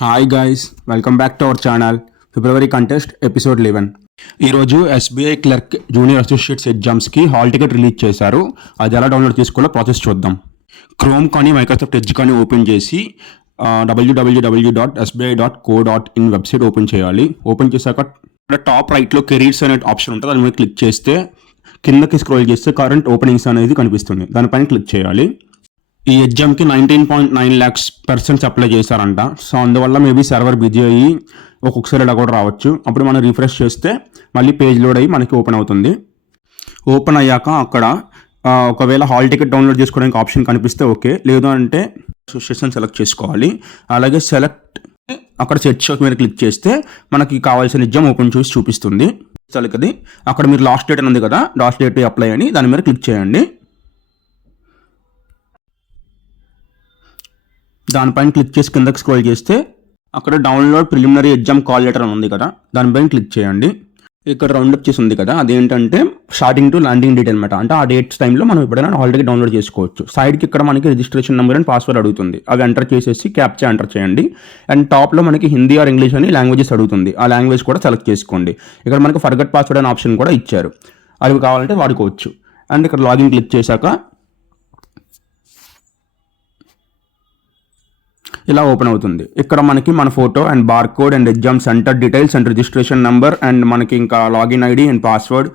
Hi guys, welcome back to our channel. February contest episode 11. ఈరోజు SBI clerk junior associates ఎగ్జామ్స్కి hall ticket release చేశారు. అది ఎలా download చేసుకోవాలో ప్రాసెస్ చూద్దాం. క్రోమ్ కానీ మైక్రోసాఫ్ట్ ఎడ్జ్ కానీ ఓపెన్ చేసి www.sbi.co.in వెబ్సైట్ ఓపెన్ చేయాలి. ఓపెన్ చేశాక టాప్ రైట్లో కెరీర్స్ అనే ఆప్షన్ ఉంటుంది. దాని మీద క్లిక్ చేస్తే కిందకి స్క్రోల్ చేస్తే కరెంట్ ఓపెనింగ్స్ అనేది కనిపిస్తుంది. దానిపైన క్లిక్ చేయాలి. ఈ ఎగ్జామ్కి 19.9 lakhs పర్సన్స్ అప్లై చేశారంట. సో అందువల్ల మేబీ సర్వర్ బిజీ అయ్యి ఒక్కొక్కసారి ఇలా కూడా రావచ్చు. అప్పుడు మనం రిఫ్రెష్ చేస్తే మళ్ళీ పేజ్ లోడ్ అయ్యి మనకి ఓపెన్ అవుతుంది. ఓపెన్ అయ్యాక అక్కడ ఒకవేళ హాల్ టికెట్ డౌన్లోడ్ చేసుకోవడానికి ఆప్షన్ కనిపిస్తే ఓకే, లేదు అంటే అసోసియేషన్ సెలెక్ట్ చేసుకోవాలి. అలాగే సెలెక్ట్ అక్కడ సెట్ షోక్ మీద క్లిక్ చేస్తే మనకి కావాల్సిన ఎగ్జామ్ ఓపెన్ చేసి చూపిస్తుంది. అది అక్కడ మీరు లాస్ట్ డేట్ అని ఉంది కదా, లాస్ట్ డేట్ అప్లై అని దాని మీద క్లిక్ చేయండి. దానిపైన క్లిక్ చేసి కిందకి స్క్రోల్ చేస్తే అక్కడ download preliminary exam call letter అని ఉంది కదా, దానిపైన క్లిక్ చేయండి. ఇక్కడ రౌండప్ చేసి ఉంది కదా, అదేంటంటే స్టార్టింగ్ టు ల్యాండింగ్ డేట్ అనమాట. అంటే ఆ డేట్స్ టైంలో మనం ఎప్పుడైనా ఆల్రెడీ డౌన్లోడ్ చేసుకోవచ్చు. సైడ్కి ఇక్కడ మనకి రిజిస్ట్రేషన్ నెంబర్ అండ్ పాస్వర్డ్ అడుగుతుంది. అవి ఎంటర్ చేసేసి క్యాప్చా ఎంటర్ చేయండి. అండ్ టాప్లో మనకి హిందీ ఆర్ ఇంగ్లీష్ అని లాంగ్వేజెస్ అడుగుతుంది. ఆ లాంగ్వేజ్ కూడా సెలెక్ట్ చేసుకోండి. ఇక్కడ మనకి ఫర్గట్ పాస్వర్డ్ అనే ఆప్షన్ కూడా ఇచ్చారు. అవి కావాలంటే వాడుకోవచ్చు. అండ్ ఇక్కడ లాగిన్ క్లిక్ చేశాక ఇలా ఓపెన్ అవుతుంది. ఇక్కడ మనకి మన photo and bar code and exam centre details and registration number and మనకి ఇంకా లాగిన్ ఐడి అండ్ పాస్వర్డ్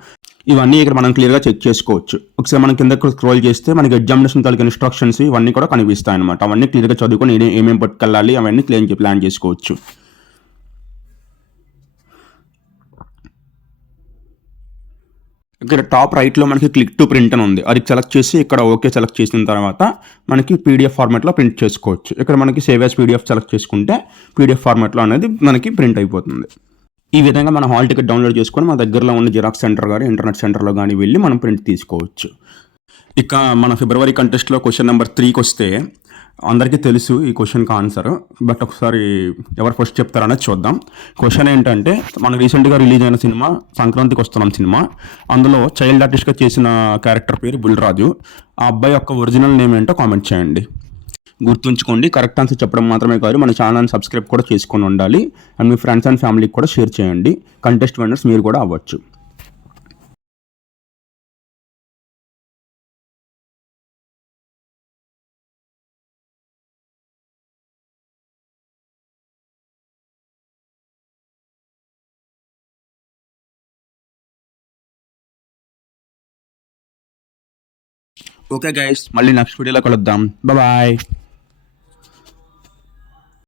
ఇవన్నీ ఇక్కడ మనం క్లియర్గా చెక్ చేసుకోవచ్చు. ఒకసారి మనం కింద స్క్రోల్ చేస్తే మనకి ఎగ్జామినేషన్ తాలూకు ఇన్స్ట్రక్షన్స్ ఇవన్నీ కూడా కనిపిస్తాయి అనమాట. అవన్నీ క్లియర్గా చదువుకొని ఏమేమి పట్టుకెళ్ళాలి అవన్నీ ప్లాన్ చేసుకోవచ్చు. ఇక్కడ టాప్ రైట్లో మనకి క్లిక్ టు ప్రింట్ అని ఉంది. అది సెలెక్ట్ చేసి ఇక్కడ ఓకే సెలెక్ట్ చేసిన తర్వాత మనకి పీడిఎఫ్ ఫార్మాట్లో ప్రింట్ చేసుకోవచ్చు. ఇక్కడ మనకి సేవ్ యాస్ పీడిఎఫ్ సెలెక్ట్ చేసుకుంటే పీడిఎఫ్ ఫార్మాట్లో అనేది మనకి ప్రింట్ అయిపోతుంది. ఈ విధంగా మనం హాల్ టికెట్ డౌన్లోడ్ చేసుకొని మన దగ్గరలో ఉన్న జిరాక్స్ సెంటర్ కానీ ఇంటర్నెట్ సెంటర్లో కానీ వెళ్ళి మనం ప్రింట్ తీసుకోవచ్చు. ఇక మన ఫిబ్రవరి కంటెస్ట్లో క్వశ్చన్ నెంబర్ 3కి వస్తే అందరికీ తెలుసు ఈ క్వశ్చన్కి ఆన్సర్, బట్ ఒకసారి ఎవరు ఫస్ట్ చెప్తారనేది చూద్దాం. క్వశ్చన్ ఏంటంటే, మన రీసెంట్గా రిలీజ్ అయిన సినిమా సంక్రాంతికి వస్తున్నాం సినిమా, అందులో చైల్డ్ ఆర్టిస్ట్గా చేసిన క్యారెక్టర్ పేరు బుల్రాజు. ఆ అబ్బాయి యొక్క ఒరిజినల్ నేమ్ ఏంటో కామెంట్ చేయండి. గుర్తుంచుకోండి, కరెక్ట్ ఆన్సర్ చెప్పడం మాత్రమే కాదు, మన ఛానల్ని సబ్స్క్రైబ్ కూడా చేసుకొని ఉండాలి. అండ్ మీ ఫ్రెండ్స్ అండ్ ఫ్యామిలీకి కూడా షేర్ చేయండి. కంటెస్ట్ విన్నర్స్ మీరు కూడా అవ్వచ్చు. ఓకే గైస్, మళ్ళీ నెక్స్ట్ వీడియోలో కలుద్దాం. బాయ్.